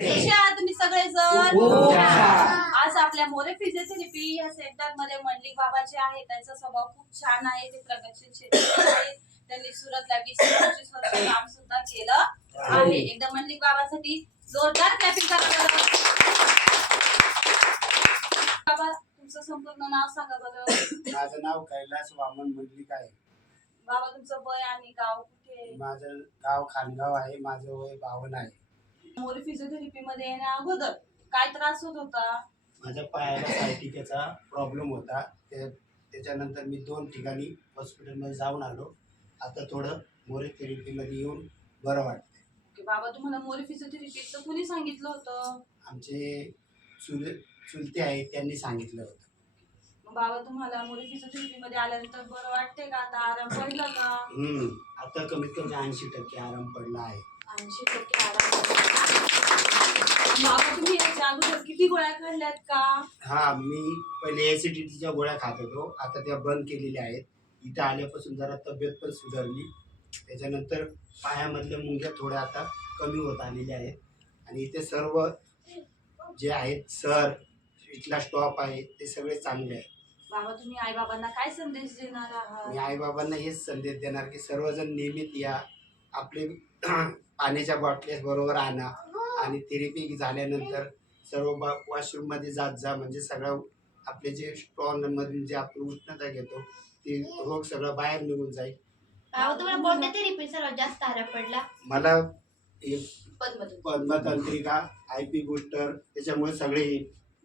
तुम्ही सगळेजण? खूप छान. आज आपल्या मोरे फिजिओथेरपी या सेंटरमध्ये मंडलिक बाबाचे आहे त्यांचा स्वभाव खूप छान आहे. ते प्रगतशील आहेत. त्यांनी सुरतला वीस पंचवीस वर्ष काम सुद्धा केलं आहे. एकदा मंडलिक बाबासाठी जोरदार क्लॅपिंग करा. बाबा तुमचं संपूर्ण नाव सांगा बरं. माझं नाव कैलास वामन मंडलिक आहे. बाबा तुमचं वय आणि गाव कुठे आहे? माझं गाव खानगाव आहे. माझं वय बावन्न आहे. मोरे फिजिओथेरपी मध्ये येण्या अगोदर काय त्रास होत होता? माझ्या पायाला सायटिकेचा प्रॉब्लेम होता. ते त्याच्यानंतर मी दोन ठिकाणी हॉस्पिटलमध्ये जाऊन आलो. आता थोडं मोरे थेरपीमध्ये येऊन बरं वाटतं की बाबा तुम्हाला मोरे फिजिओथेरपीचं कुणी सांगितलं होतं? आमचे चुल चुलते आहेत त्यांनी सांगितलं होतं. मग बाबा तुम्हाला मोरे फिजिओथेरपी मध्ये आल्यानंतर बरं वाटते का? आता आराम पडला का? हम्म. आता कमीत कमी ऐंशी टक्के आराम पडला आहे. ऐंशी टक्के आराम. बाबा तुम्ही याच्या अगोदर किती गोळ्या खाल्ल्यात का? हा मी पहिले गोळ्या खात होतो. आता त्या बंद केलेल्या आहेत. इथं आल्यापासून जरा तब्येत पण सुधारली. त्याच्यानंतर पायामधल्या मुंग्या थोड्या आता कमी होत आलेल्या आहेत. आणि इथे सर्व जे आहेत सर इथला स्टॉप आहे ते सगळे चांगले आहेत. बाबा तुम्ही आई बाबांना काय संदेश देणार मी आहात आईबाबांना हेच संदेश देणार की सर्वजण नियमित या. आपले पाण्याच्या बाटल्या बरोबर आणा. आणि थेरपी झाल्यानंतर सर्व बा वॉशरूममध्ये जात जा. म्हणजे सगळं आपले जे स्टॉलमधून जे आपण उष्णता घेतो ते रोग सगळं बाहेर निघून जाईल. अहो, तुम्हाला कोणत्या थेरपी सर्वात जास्त आराम पडला? मला पद्मतंत्रिका. आय पी बुस्टर त्याच्यामुळे सगळे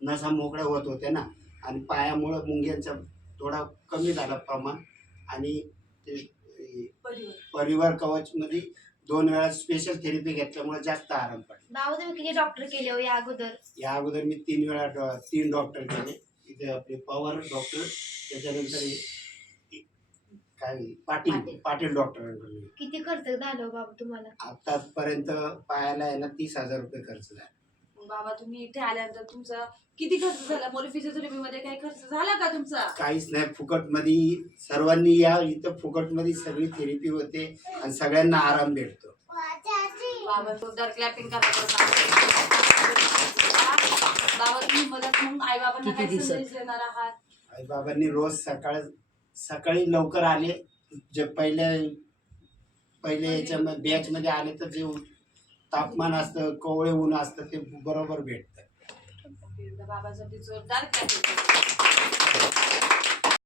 नसा मोकळ्या होत होत्या ना. आणि पायामुळं मुंग्यांचा थोडा कमी झाला प्रमाण. आणि ते परिवार. परिवार कवचमध्ये दोन वेळा स्पेशल थेरपी घेतल्यामुळे जास्त आराम पडला. भाऊ तुम्ही किती डॉक्टर केले हो या अगोदर? या अगोदर मी तीन वेळा डॉ- तीन डॉक्टर केले. इथे आपले पवार डॉक्टर त्याच्यानंतर हे- काय पाटील पाटील. पाटील डॉक्टरांकडे किती खर्च झाला हो बाबा तुम्हाला? आतापर्यंत पायाला ना तीस हजार रुपये खर्च झाला. बाबा तुम्ही इथे आल्यानंतर तुमचा किती खर्च झाला? मोरे फिजिओथेरपी मध्ये काही खर्च झाला तुमचा? काहीच नाही फुकटमध्ये सर्वांनी या इथं फुकटमध्ये सगळी थेरपी होते आणि सगळ्यांना आराम भेटतो. बाबा जोरदार क्लॅपिंग करा बरं. बाबा तुम्ही मला मग आई बाबांना काय संदेश देणार आहात? आई बाबांनी रोज सकाळ सकाळी लवकर आले जे पहिल्या पहिले याच्यामध्ये बॅचमध्ये आले तर जे तापमान असतं कोवळे ऊन असतं ते बरोबर भेटतं. एकदा बाबासाठी जोरदार